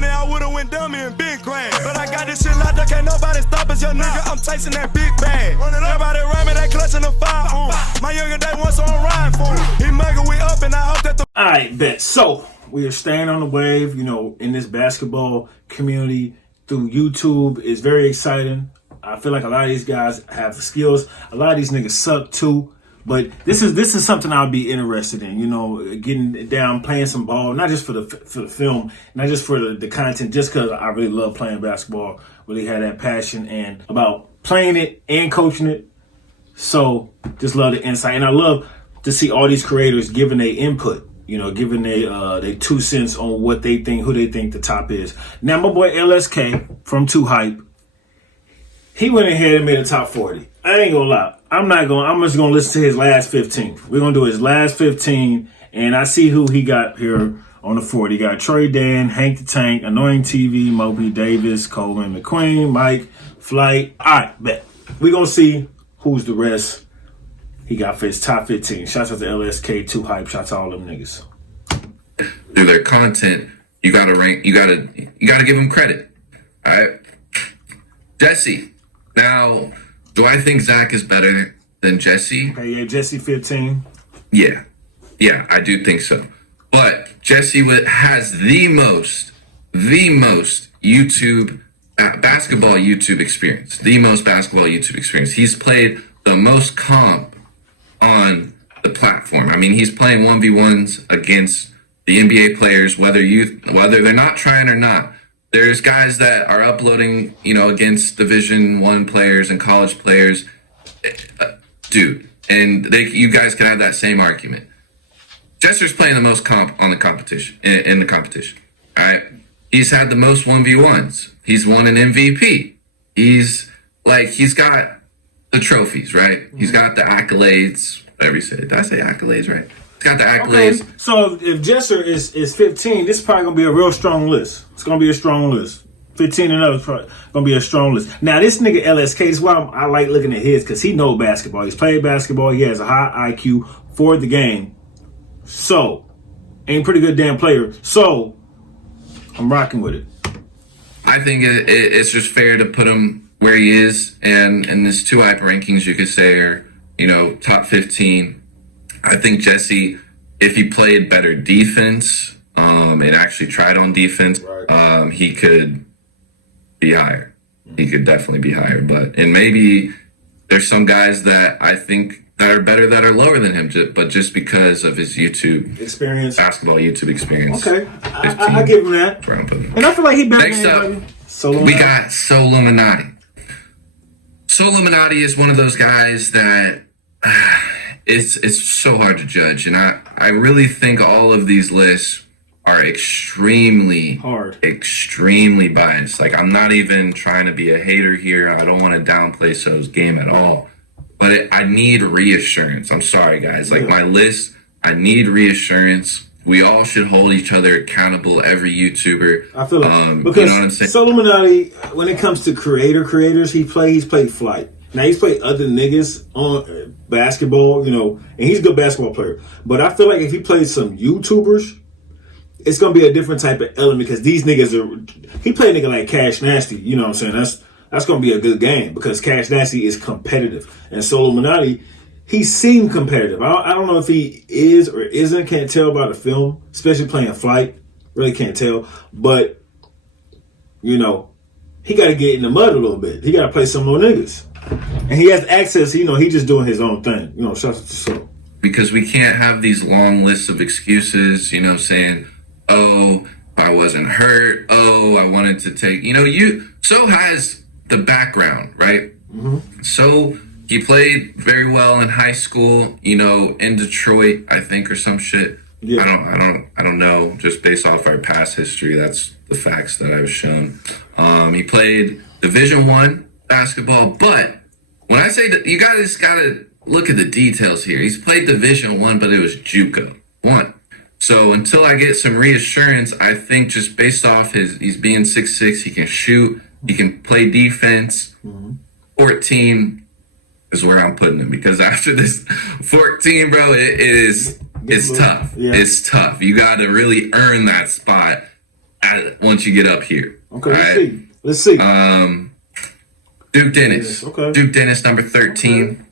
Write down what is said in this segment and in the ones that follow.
money, I would've went dummy and been grand. But I got this shit locked up, can't nobody stop us, young nigga. I'm chasing that big bag. Everybody around me, they clutching the fire. My younger day once on ride for him. He mugger, we up, and I hope that the. Alright, bet. So, we are staying on the wave, you know, in this basketball community through YouTube. It's very exciting. I feel like a lot of these guys have the skills. A lot of these niggas suck too. But this is something I'll be interested in, you know, getting down, playing some ball, not just for the film, not just for the content, just because I really love playing basketball, really had that passion and about playing it and coaching it. So just love the insight. And I love to see all these creators giving their input, you know, giving their 2 cents on what they think, who they think the top is. Now, my boy LSK from 2 Hype, he went ahead and made a top 40. I ain't gonna lie. I'm just gonna listen to his last 15. We're gonna do his last 15, and I see who he got here on the 40. He got Trey, Dan, Hank the Tank, Annoying TV, Moby Davis, Coleman McQueen, Mike, Flight. All right, bet. We're gonna see who's the rest he got for his top 15. Shouts out to LSK, 2 Hype. Shouts to all them niggas. Through their content, you gotta rank. You gotta give them credit. All right, Jesse. Now, do I think Zach is better than Jesse? Okay, yeah, Jesse 15. Yeah, I do think so. But Jesse has the most YouTube basketball YouTube experience. The most basketball YouTube experience. He's played the most comp on the platform. I mean, he's playing 1v1s against the NBA players, whether they're not trying or not. There's guys that are uploading, you know, against Division I players and college players, dude. And you guys can have that same argument. Jester's playing the most comp on the competition in the competition. All right, he's had the most 1v1s. He's won an MVP. He's got the trophies, right? He's got the accolades. Whatever you said. Did I say accolades right? He's got the accolades. Okay. So if Jester is 15, this is probably gonna be a real strong list. It's gonna be a strong list. 15 and up is probably gonna be a strong list. Now this nigga LSK, this is why I like looking at his, because he knows basketball. He's played basketball. He has a high IQ for the game. So, ain't a pretty good damn player. So, I'm rocking with it. I think it's just fair to put him where he is, and in this 2 Hype rankings, you could say are, you know, top 15. I think Jesse, if he played better defense and actually tried on defense, he could be higher. He could definitely be higher. And maybe there's some guys that I think that are better that are lower than him, but just because of his YouTube experience, basketball YouTube experience. Okay, I give him that. And I feel like he better. Next up, we got Soluminati. Soluminati is one of those guys that it's so hard to judge, and I really think all of these lists are extremely biased. Like, I'm not even trying to be a hater here. I don't want to downplay So's game at all. But I need reassurance. I'm sorry, guys. Like, my list, I need reassurance. We all should hold each other accountable, every YouTuber. I feel like, because you know what I'm saying? Soluminati, when it comes to creators, he's played Flight. Now, he's played other niggas on basketball, you know, and he's a good basketball player. But I feel like if he plays some YouTubers, it's going to be a different type of element, because these niggas he played a nigga like Cash Nasty, you know what I'm saying? That's going to be a good game, because Cash Nasty is competitive. And Soluminati, he seemed competitive. I don't know if he is or isn't, can't tell by the film, especially playing Flight. Really can't tell. But, you know, he got to get in the mud a little bit. He got to play some more niggas. And he has access, you know, he just doing his own thing. You know, shout out to Sol. Because we can't have these long lists of excuses, you know, saying, oh, I wasn't hurt. Oh, I wanted to take, you know, So has the background, right? Mm-hmm. So he played very well in high school, you know, in Detroit, I think, or some shit. Yeah. I don't know. Just based off our past history, that's the facts that I was shown. He played Division I basketball, but when I say that, you guys gotta look at the details here. He's played Division I, but it was JUCO 1. So until I get some reassurance, I think just based off he's being 6'6", he can shoot, he can play defense. 14 is where I'm putting him, because after this 14, bro, it's tough. Yeah. It's tough. You got to really earn that spot once you get up here. Okay, right? Let's see. Duke Dennis. Okay. Duke Dennis, number 13.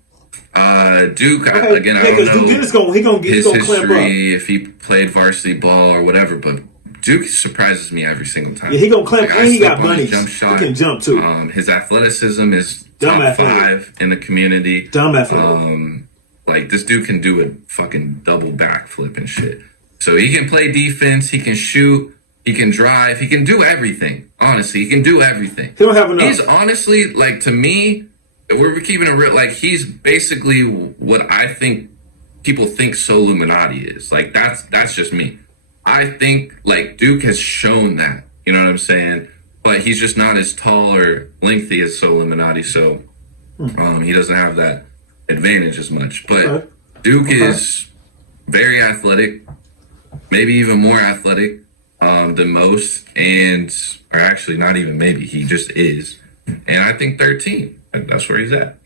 Duke, Okay. again, I Yeah, don't because know Duke Dennis gonna his clamp up. history, if he played varsity ball or whatever, but Duke surprises me every single time. Yeah, he gonna clamp, Like, and he sleep got on his bunnies. jump shot. He can jump too. His athleticism is Dumb top athletic. 5 in the community. Dumb athletic. Like, this dude can do a fucking double backflip and shit. So he can play defense, he can shoot, he can drive, he can do everything. Honestly, he can do everything. He don't have enough. He's honestly, like, to me, if we're keeping it real, like, he's basically what I think people think So Illuminati is. Like, that's just me. I think, like, Duke has shown that. You know what I'm saying? But he's just not as tall or lengthy as So Illuminati, so he doesn't have that advantage as much. But Duke is very athletic, maybe even more athletic than most, or actually not even maybe, he just is. And I think 13. That's where he's at.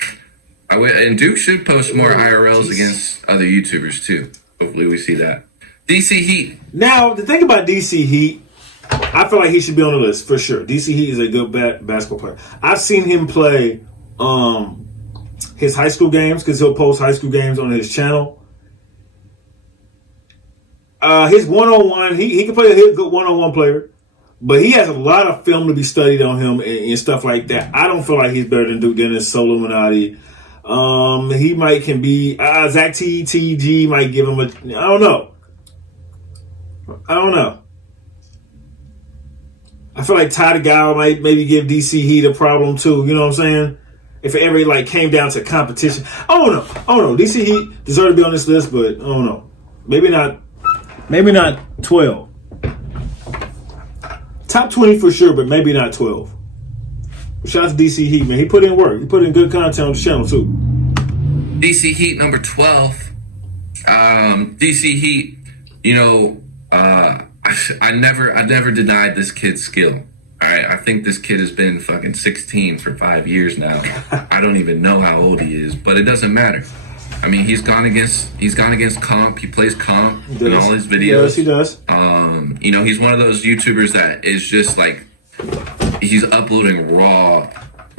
And Duke should post more IRLs against other YouTubers too. Hopefully we see that. DC Heat. Now, the thing about DC Heat, I feel like he should be on the list for sure. DC Heat is a good basketball player. I've seen him play his high school games because he'll post high school games on his channel. His one-on-one, he can play a good one-on-one player. But he has a lot of film to be studied on him and stuff like that. I don't feel like he's better than Duke Dennis, So Illuminati. He can be Zach TTG might give him I don't know. I feel like Ty the Guy might maybe give DC Heat a problem too. You know what I'm saying? If it ever came down to competition, I don't know. DC Heat deserve to be on this list, but I don't know. Maybe not 12. Top 20 for sure, but maybe not 12. Shout out to DC Heat, man. He put in work. He put in good content on the channel, too. DC Heat, number 12. DC Heat, I never denied this kid's skill. All right, I think this kid has been fucking 16 for 5 years now. I don't even know how old he is, but it doesn't matter. I mean, he's gone against comp. He plays comp in all his videos. Yes, he does. He's one of those YouTubers that is just like, he's uploading raw,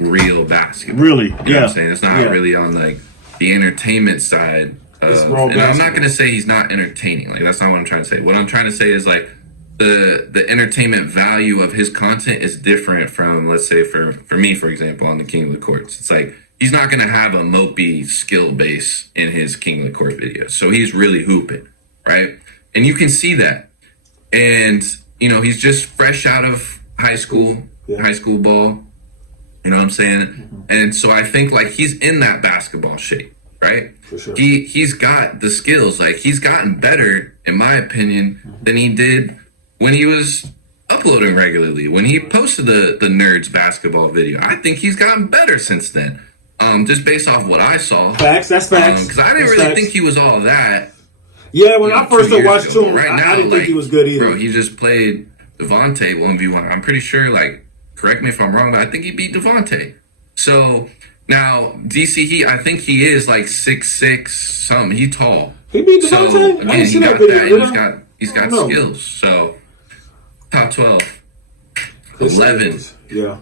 real basketball. Really? You know what I'm saying? It's not really on like the entertainment side. And I'm not going to say he's not entertaining. Like, that's not what I'm trying to say. What I'm trying to say is like the entertainment value of his content is different from, let's say, for me, for example, on the King of the Courts. It's like, he's not going to have a mopey skill base in his King of the Court videos. So he's really hooping, right? And you can see that. And, he's just fresh out of high school ball. You know what I'm saying? Mm-hmm. And so I think, like, he's in that basketball shape, right? For sure. He's got the skills. Like, he's gotten better, in my opinion, than he did when he was uploading regularly. When he posted the Nerds basketball video, I think he's gotten better since then. Just based off what I saw. Facts, that's facts. Because I didn't really think he was all that. Yeah, when I first watched him, I didn't think he was good either. Bro, he just played Devante 1v1. I'm pretty sure, like, correct me if I'm wrong, but I think he beat Devante. So, now, DC Heat, I think he is like 6'6", something. He's tall. He beat Devante? So, again, I didn't see that video. He's got skills. So, top 12. 11. Yeah.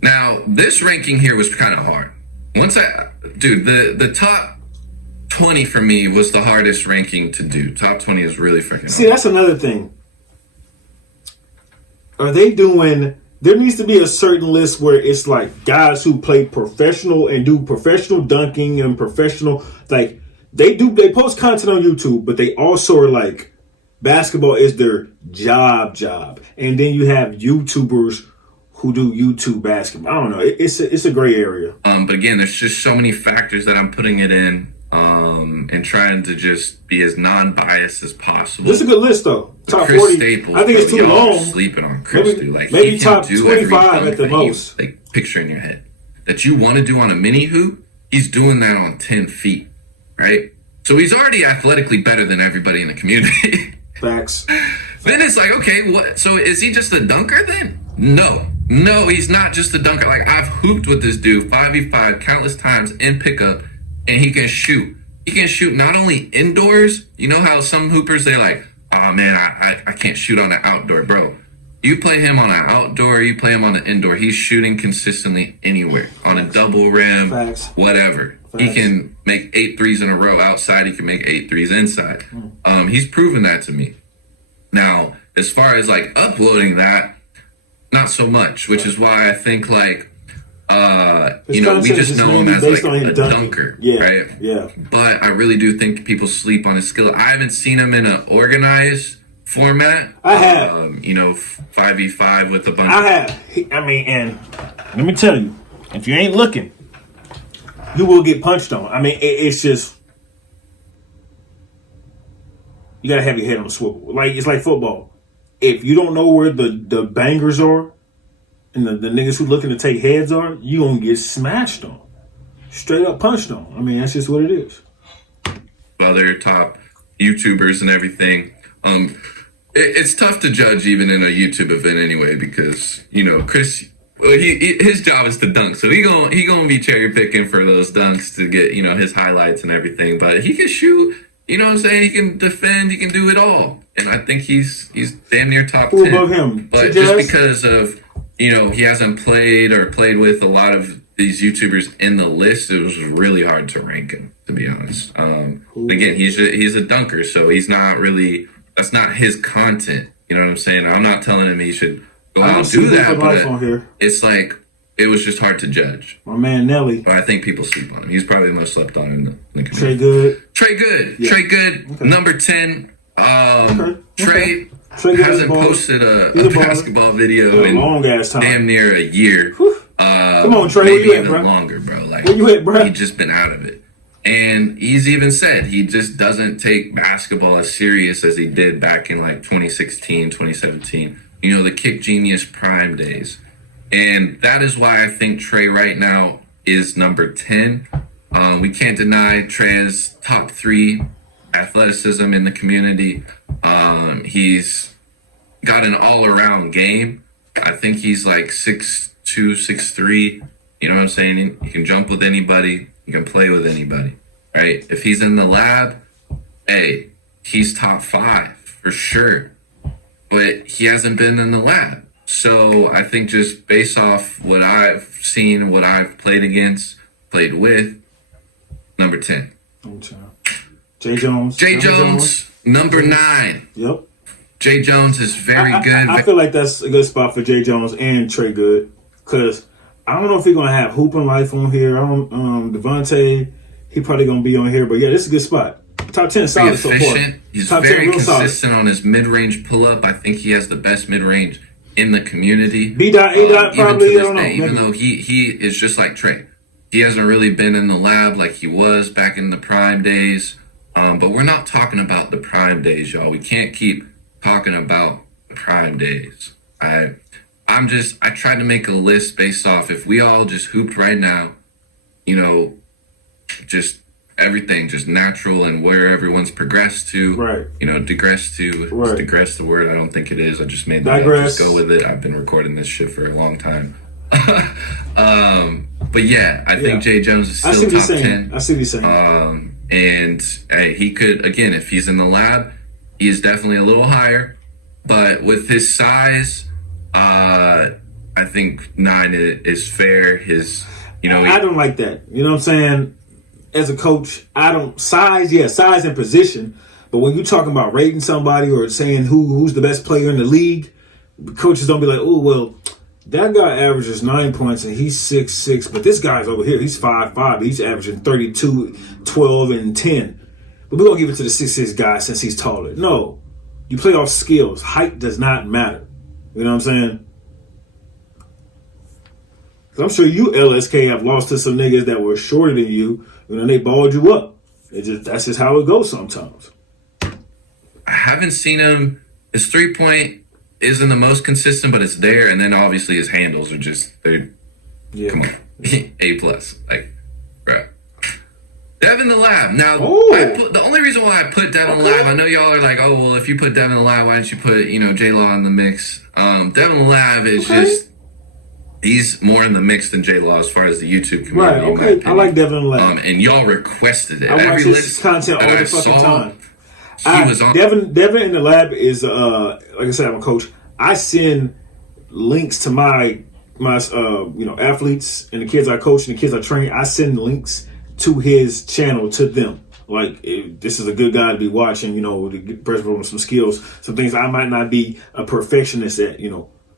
Now, this ranking here was kind of hard. The top 20 for me was the hardest ranking to do. Top 20 is really freaking hard. See, that's another thing. There needs to be a certain list where it's like guys who play professional and do professional dunking and professional, like they post content on YouTube, but they also are like, basketball is their job. And then you have YouTubers who do YouTube basketball. I don't know. It's a gray area. But again, there's just so many factors that I'm putting it in, and trying to just be as non-biased as possible. This is a good list, though. Top Chris 40. Staples, I think it's too long. Sleeping on Chris, dude. Like, maybe he top can do 25 at the most. Like, picture in your head that you want to do on a mini hoop. He's doing that on 10 feet, right? So he's already athletically better than everybody in the community. Facts. Then it's like, okay, what? So is he just a dunker then? No, he's not just a dunker. Like, I've hooped with this dude 5v5 countless times in pickup, and he can shoot. He can shoot not only indoors. You know how some hoopers, they're like, oh man, I can't shoot on an outdoor, bro. You play him on an outdoor, you play him on an indoor. He's shooting consistently anywhere on a double rim, whatever. He can make 8 threes in a row outside. He can make 8 threes inside. He's proven that to me. Now, as far as like uploading that, not so much, which is why I think like, we just know him as like a dunker, right? Yeah. But I really do think people sleep on his skill. I haven't seen him in an organized format. I have. 5v5 with a bunch and let me tell you, if you ain't looking, you will get punched on. I mean, it's just, you gotta have your head on the swivel. Like, it's like football. If you don't know where the bangers are and the niggas who looking to take heads are, you gonna get smashed on. Straight up punched on. I mean, that's just what it is. other top YouTubers and everything. It's tough to judge even in a YouTube event anyway, because, you know, Chris, his job is to dunk, so he gonna be cherry picking for those dunks to get, you know, his highlights and everything. But he can shoot, you know what I'm saying? He can defend, he can do it all, and I think he's damn near top 10. Who above him? But just because of, you know, he hasn't played or played with a lot of these YouTubers in the list, it was really hard to rank him, to be honest. Again, he's a dunker, so he's not really, that's not his content. You know what I'm saying? I'm not telling him he should go out and do that, but it's like, it was just hard to judge. My man Nelly. But I think people sleep on him. He's probably the most slept on in the community. Trey Good. Trey Good. Yeah. Trey Good. Okay. Number 10. Trey Good hasn't posted a basketball video in long ass time. Damn near a year. Come on, Trey. Maybe Where you even at, bro? longer, bro. Like, where you at, bro? He's just been out of it. And he's even said he just doesn't take basketball as serious as he did back in like 2016, 2017. You know, the Kick Genius prime days. And that is why I think Trey right now is number 10. We can't deny Trey is top 3 athleticism in the community. He's got an all-around game. I think he's like 6'2", 6'3". You know what I'm saying? He can jump with anybody. He can play with anybody, right? If he's in the lab, hey, he's top 5 for sure. But he hasn't been in the lab. So I think just based off what I've seen, what I've played against, played with, number 10. Jay Jones. Jay Jones, number 9. Yep. Jay Jones is very good. I feel like that's a good spot for Jay Jones and Trey Good, because I don't know if he's gonna have hooping life on here. I don't. Devante, he probably gonna be on here, but yeah, this is a good spot. Top 10 solid so far. He's top very 10 consistent on his mid-range pull-up. I think he has the best mid-range in the community. A. Probably, I don't know. Even though he is just like Trey. He hasn't really been in the lab like he was back in the prime days. But we're not talking about the prime days, y'all. We can't keep talking about the prime days. I tried to make a list based off if we all just hooped right now, you know, just everything, just natural and where everyone's progressed to, right? You know, digress to. Right. Is digress the word? I don't think it is. I just made that up. Just go with it. I've been recording this shit for a long time. But yeah, I think Jay Jones is still top 10. I see what you're saying. And he could, again, if he's in the lab, he is definitely a little higher. But with his size, I think 9 is fair. I don't like that. You know what I'm saying? As a coach, I don't size and position. But when you're talking about rating somebody or saying who's the best player in the league, coaches don't be like, oh, well, that guy averages 9 points and he's 6'6", but this guy's over here, he's 5'5", he's averaging 32, 12, and 10. But we're going to give it to the 6'6" guy since he's taller. No. You play off skills. Height does not matter. You know what I'm saying? I'm sure you, LSK, have lost to some niggas that were shorter than you, and they balled you up. That's just how it goes sometimes. I haven't seen him. His 3-point isn't the most consistent, but it's there. And then obviously his handles are just, come on, A+. Like, bro. Devin the Lab. Now, the only reason why I put Devin the Lab, I know y'all are like, oh, well, if you put Devin the Lab, why don't you put, you know, J-Law in the mix? Devin the Lab is just, he's more in the mix than J-Law as far as the YouTube community. Right, okay. I like Devin the Lab. And y'all requested it. I watch his content all the fucking time. He was on. Devin in the Lab is, like I said, I'm a coach. I send links to my athletes and the kids I coach and the kids I train. I send links to his channel to them. Like, this is a good guy to be watching, to get preserve some skills, some things I might not be a perfectionist at,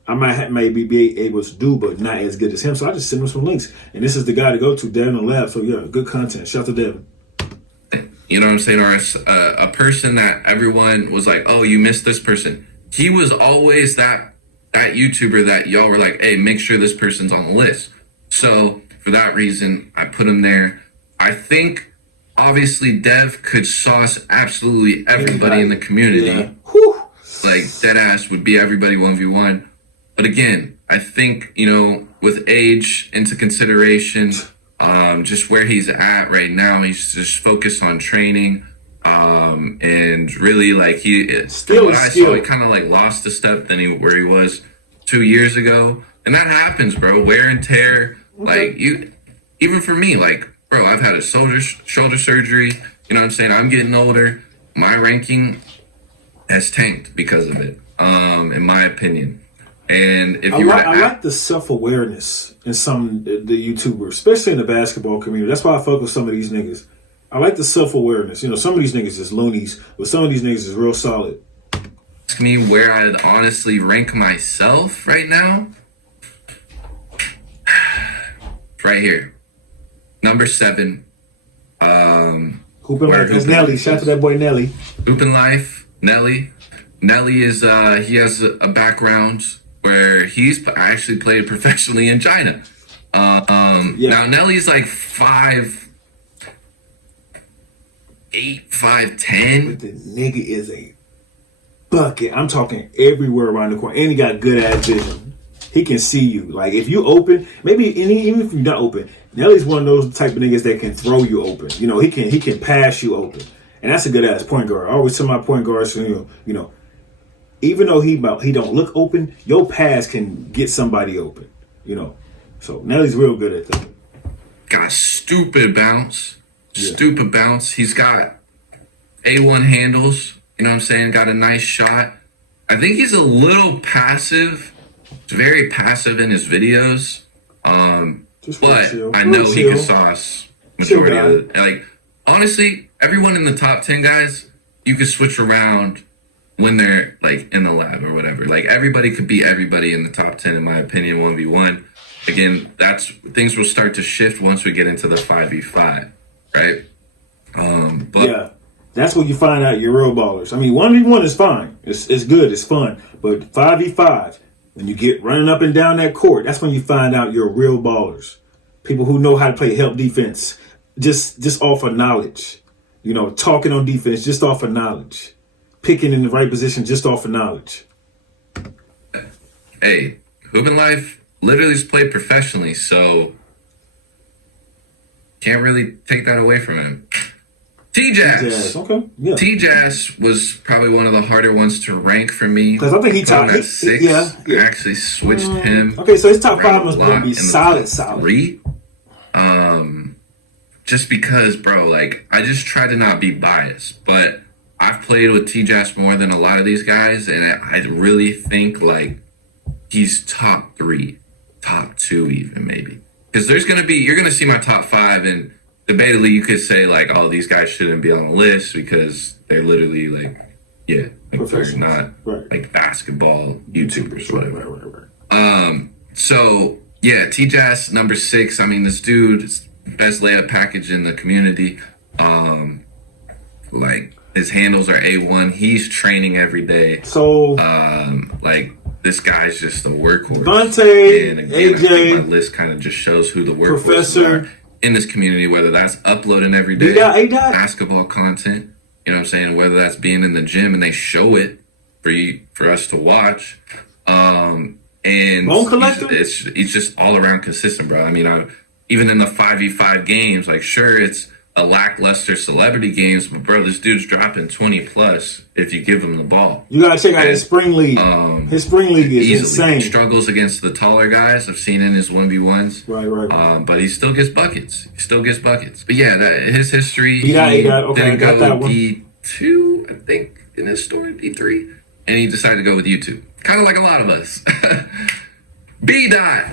I maybe be able to do, but not as good as him. So I just send him some links. And this is the guy to go to, Devin in the lab. So yeah, good content. Shout out to Devin. You know what I'm saying? Or a person that everyone was like, oh, you missed this person. He was always that YouTuber that y'all were like, hey, make sure this person's on the list. So for that reason, I put him there. I think, obviously, Dev could sauce absolutely everybody in the community. Yeah. Like, deadass would be everybody 1v1. But again, I think, with age into consideration, just where he's at right now, he's just focused on training. And really, like, he saw, he kind of like lost a step than where he was 2 years ago. And that happens, bro. Wear and tear. Okay. Like, even for me, like, bro, I've had a shoulder surgery. You know what I'm saying? I'm getting older. My ranking has tanked because of it, in my opinion. And if you I like the self-awareness in some the YouTubers, especially in the basketball community. That's why I fuck with some of these niggas. I like the self-awareness. Some of these niggas is loonies, but some of these niggas is real solid. Ask me where I'd honestly rank myself right now. Right here. Number 7. Hoopin' Life. That's Nelly. Shout out to that boy Nelly. Hoopin' Life. Nelly. Nelly is he has a background where he's actually played professionally in China. Now Nelly's like 5'8", 5'10". But the nigga is a bucket. I'm talking everywhere around the corner, and he got good ass vision. He can see you. Like, if you open, maybe even if you're not open, Nelly's one of those type of niggas that can throw you open. He can pass you open, and that's a good ass point guard. I always tell my point guards, even though he don't look open, your pass can get somebody open. So Nelly's real good at that. Got stupid bounce. Stupid bounce. He's got A1 handles. You know what I'm saying? Got a nice shot. I think he's a little passive. He's very passive in his videos. But I know he can sauce majority of it. Like, honestly, everyone in the top 10 guys, you could switch around when they're like in the lab or whatever. Like, everybody could beat everybody in the top 10, in my opinion, 1v1. Again, things will start to shift once we get into the 5v5, right? But yeah, that's when you find out you're real ballers. I mean, 1v1 is fine. It's good. It's fun. But 5v5, when you get running up and down that court, that's when you find out you're real ballers. People who know how to play help defense, just off of knowledge. Talking on defense just off of knowledge. Picking in the right position just off of knowledge. Hey, Hoopin' Life literally is played professionally, so can't really take that away from him. T-Jazz. Okay. Yeah. T-Jazz was probably one of the harder ones to rank for me. Because I think he topped at 6. Yeah. I actually switched him. Okay, so his top 5 must be solid. 3. Just because, bro, like, I just try to not be biased. But I've played with T-Jazz more than a lot of these guys, and I really think, like, he's top 3. Top 2 even, maybe. Because you're going to see my top 5, and debatably you could say, like, oh, these guys shouldn't be on the list because they're literally, like, they're not, like, basketball YouTubers or whatever. Right. So, yeah, T-Jazz, number 6. I mean, this dude is the best layup package in the community. Like, his handles are A1. He's training every day. So, like, this guy's just a workhorse. Devante, and again, AJ, I think my list kind of just shows who the workhorses are in this community, whether that's uploading every day basketball content, you know what I'm saying, whether that's being in the gym and they show it for us to watch. And he's just all around consistent, bro. I mean, even in the 5v5 games, like, sure, it's a lackluster celebrity games, but bro, this dude's dropping 20 plus if you give him the ball. You gotta check out his spring league. His spring league is insane. He struggles against the taller guys. I've seen in his 1v1s. Right. But he still gets buckets. But yeah, his history. He didn't go D2, I think, in his story, D3, and he decided to go with YouTube. kind of like a lot of us. B Dot.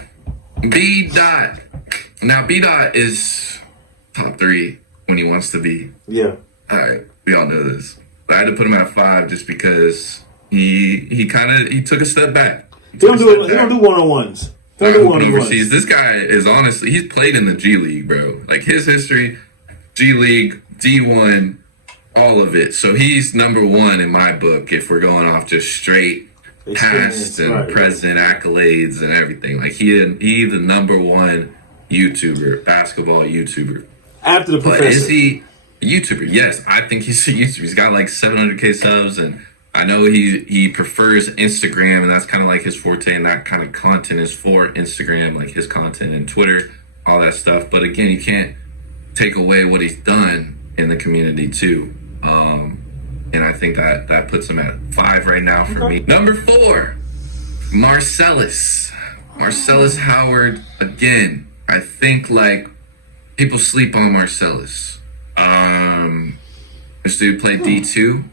Now B Dot is top 3 when he wants to be. Yeah. All right, we all know this. But I had to put him at 5 just because he took a step back. He don't do one-on-ones. Overseas. This guy is honestly, he's played in the G League, bro. Like his history, G League, D1, all of it. So he's number 1 in my book if we're going off just straight past and present accolades and everything. Like he the number 1 YouTuber, basketball YouTuber. After the professor. But is he a YouTuber? Yes, I think he's a YouTuber. He's got like 700K subs, and I know he prefers Instagram, and that's kind of like his forte, and that kind of content is for Instagram, like his content and Twitter, all that stuff. But again, you can't take away what he's done in the community too. And I think that puts him at 5 right now for me. Number 4, Marcellus Howard. Again, I think like people sleep on Marcellus. This dude played D2.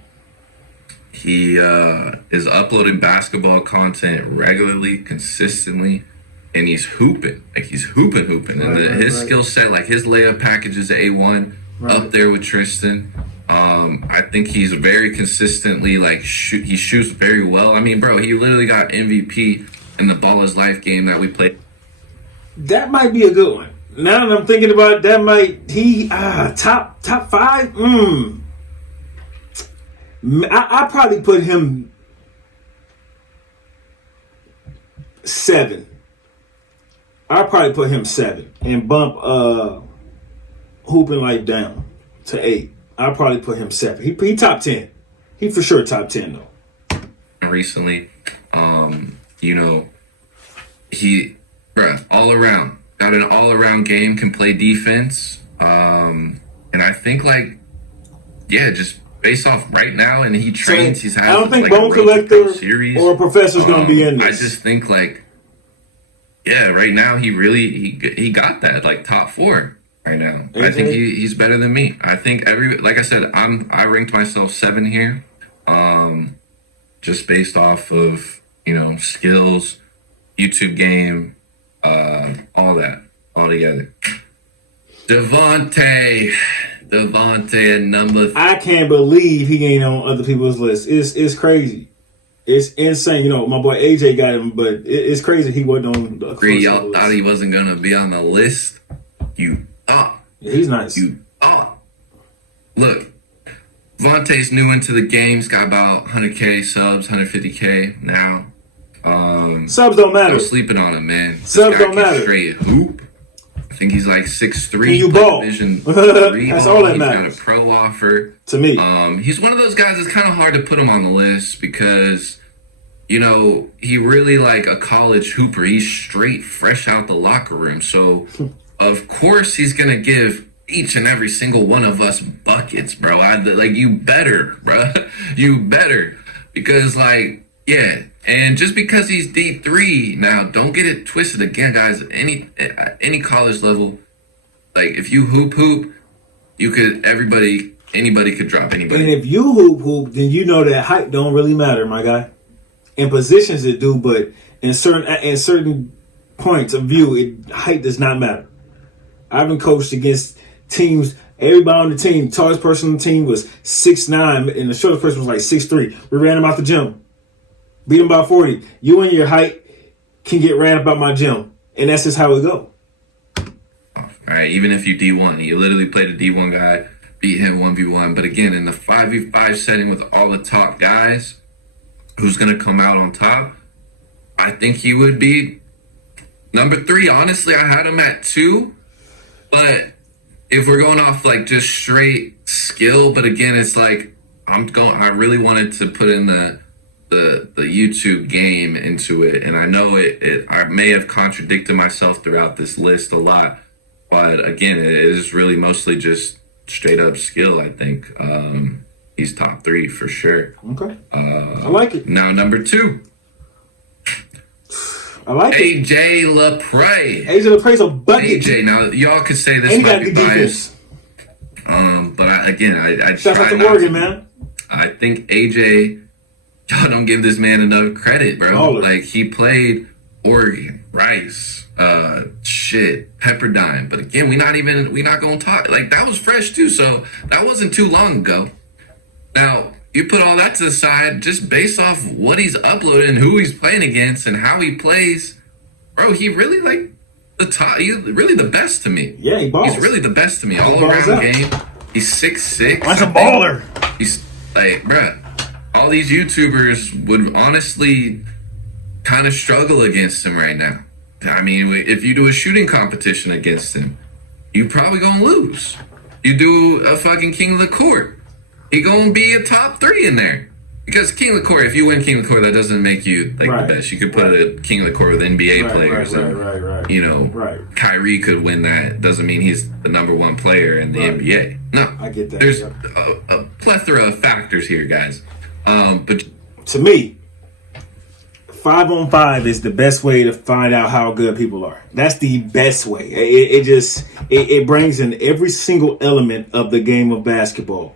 He is uploading basketball content regularly, consistently, and he's hooping. Like he's hooping. And his skill set, like his layup package is A1, up there with Tristan. I think he's very consistently like he shoots very well. I mean, bro, he literally got MVP in the Ball is Life game that we played. That might be a good one. Now that I'm thinking about it, that might top 5. I probably put him 7. I'll probably put him 7 and bump Hooping Life down to 8. I'll probably put him 7. He top 10. He for sure top 10 though. Recently, he all around got an all around game, can play defense, and I think just based off right now, and he trains. So, he's had. I don't think like Bone Collector series or Professor's gonna be in this. I just think right now he got that like top 4 right now. Mm-hmm. I think he's better than me. I think like I said, I ranked myself 7 here, just based off of skills, YouTube game, all that all together. Devante at number. I can't believe he ain't on other people's list. It's crazy. It's insane. My boy AJ got him, but it's crazy he wasn't on the first Y'all list. thought he wasn't gonna be on the list. You thought. Yeah, he's nice. You thought. Look, Vontae's new into the game. He's got about 100K subs, 150K now. Subs don't matter. I'm sleeping on him, man. Subs don't matter. Straight hoop. I think he's like 6'3". Can you ball? Division 3 That's all that He's matters. got a pro offer. To me. He's one of those guys that's kind of hard to put him on the list because, he really like a college hooper. He's straight fresh out the locker room. So, of course, he's going to give each and every single one of us buckets, bro. You better, bro. You better. Because, and just because he's D3 now, don't get it twisted again, guys. Any college level, if you hoop, anybody could drop anybody. And if you hoop, then you know that height don't really matter, my guy. In positions it do, but in certain points of view, height does not matter. I've been coached against teams. Everybody on the team, tallest person on the team was 6'9", and the shortest person was like 6'3". We ran them out the gym. Beat them by 40. You and your height can get ran about my gym. And that's just how it go. All right, even if you D1, you literally played a D1 guy, beat him 1v1. But again, in the 5v5 setting with all the top guys, who's going to come out on top? I think he would be number 3. Honestly, I had him at 2. But if we're going off just straight skill, but again, it's I really wanted to put in the YouTube game into it, and I know I may have contradicted myself throughout this list a lot, but again, it is really mostly just straight up skill. I think he's top 3 for sure. Okay, I like it. Now number 2, I like AJ Lepre. AJ Lepre's a bucket. AJ, now y'all could say this might be biased, but I shout out to Oregon, man. I think AJ y'all don't give this man enough credit, bro. Baller. Like, he played Oregon, Rice, Pepperdine. But again, we not gonna talk. Like, that was fresh too, so that wasn't too long ago. Now, you put all that to the side, just based off what he's uploaded and who he's playing against and how he plays, bro, he really like the top. He's really the best to me. Yeah, he balls. He's really the best to me all around game. He's 6'6". That's a baller. He's like, bruh, all these YouTubers would honestly kind of struggle against him right now. I mean, if you do a shooting competition against him, you probably gonna lose. You do a fucking King of the Court, he gonna be a top 3 in there. Because King of the Court, if you win King of the Court, that doesn't make you like the best. You could put a King of the Court with NBA players. Right. You know, Kyrie could win that. Doesn't mean he's the number 1 player in the NBA. No, I get that. There's a plethora of factors here, guys. But to me, 5-on-5 is the best way to find out how good people are. That's the best way. It brings in every single element of the game of basketball.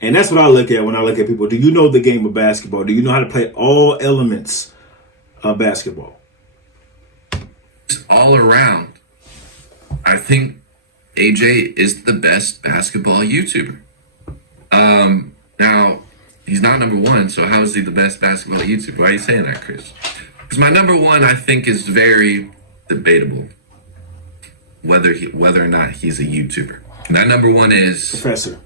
And that's what I look at when I look at people. Do you know the game of basketball? Do you know how to play all elements of basketball? All around, I think AJ is the best basketball YouTuber. Now, he's not number 1, so how is he the best basketball YouTuber? Why are you saying that, Chris? Because my number 1, I think, is very debatable. Whether or not he's a YouTuber. And that number 1 is Professor.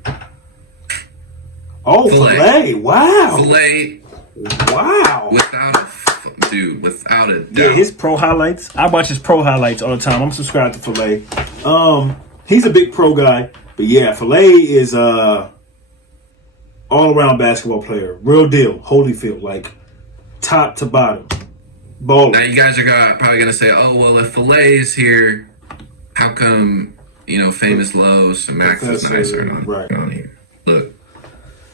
Oh, Filet. Wow. Filet. Wow. Without a doubt. Yeah, his pro highlights. I watch his pro highlights all the time. I'm subscribed to Filet. He's a big pro guy. But yeah, Filet is all around basketball player. Real deal. Holyfield. Like top to bottom. Baller. Now you guys are probably gonna say, "Oh well, if Filet is here, how come Famous Lowe's and Max is nicer on here?" Look,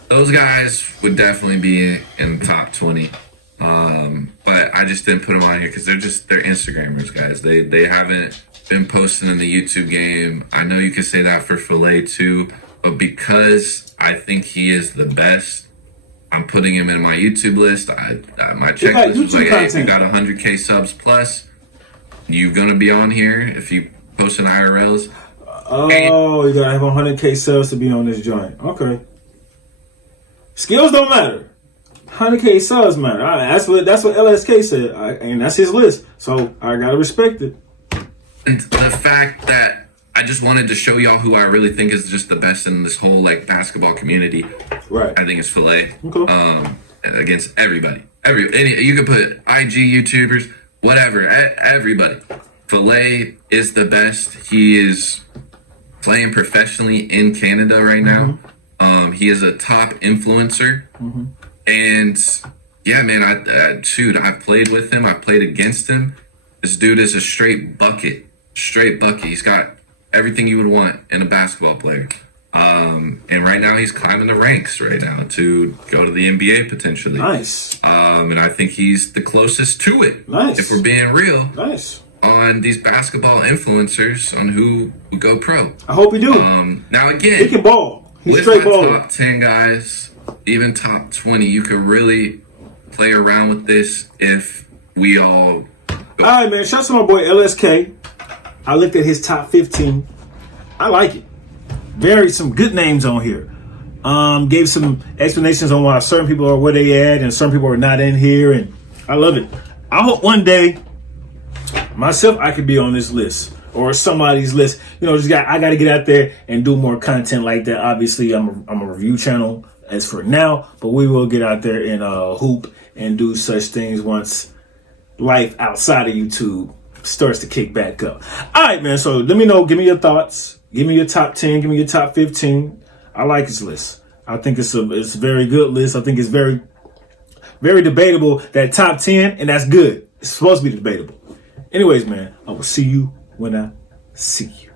those guys would definitely be in the top 20, but I just didn't put them on here because they're Instagrammers, guys. They haven't been posting in the YouTube game. I know you could say that for Filet too, but because I think he is the best, I'm putting him in my YouTube list. My checklist was like, hey, if you got 100K subs plus, you're gonna be on here if you post in IRLs. Oh, you gotta have 100K subs to be on this joint. Okay. Skills don't matter. 100K subs matter. That's what LSK said, and that's his list. So I gotta respect it. And the fact that I just wanted to show y'all who I really think is just the best in this whole basketball community. Right. I think it's Filet. Okay. Against everybody. You could put IG YouTubers, whatever. Everybody. Filet is the best. He is playing professionally in Canada right now. He is a top influencer, and yeah, man, I've played with him. I've played against him. This dude is a straight bucket. He's got everything you would want in a basketball player. And right now he's climbing the ranks right now to go to the NBA potentially. Nice. And I think he's the closest to it. Nice. If we're being real. Nice. On these basketball influencers on who go pro. I hope he do. Now again, he can ball. He's with straight my baller. top 10 guys, even top 20, you could really play around with this if we all go. All right, man. Shout out to my boy LSK. I looked at his top 15. I like it. Some good names on here. Gave some explanations on why certain people are where they at and some people are not in here, and I love it. I hope one day myself I could be on this list or somebody's list. I got to get out there and do more content like that. Obviously, I'm a review channel as for now, but we will get out there and hoop and do such things once life outside of YouTube starts to kick back up. All right, man. So let me know. Give me your thoughts. Give me your top 10. Give me your top 15. I like this list. I think it's a very good list. I think it's very, very debatable. That top 10, and that's good. It's supposed to be debatable. Anyways, man, I will see you when I see you.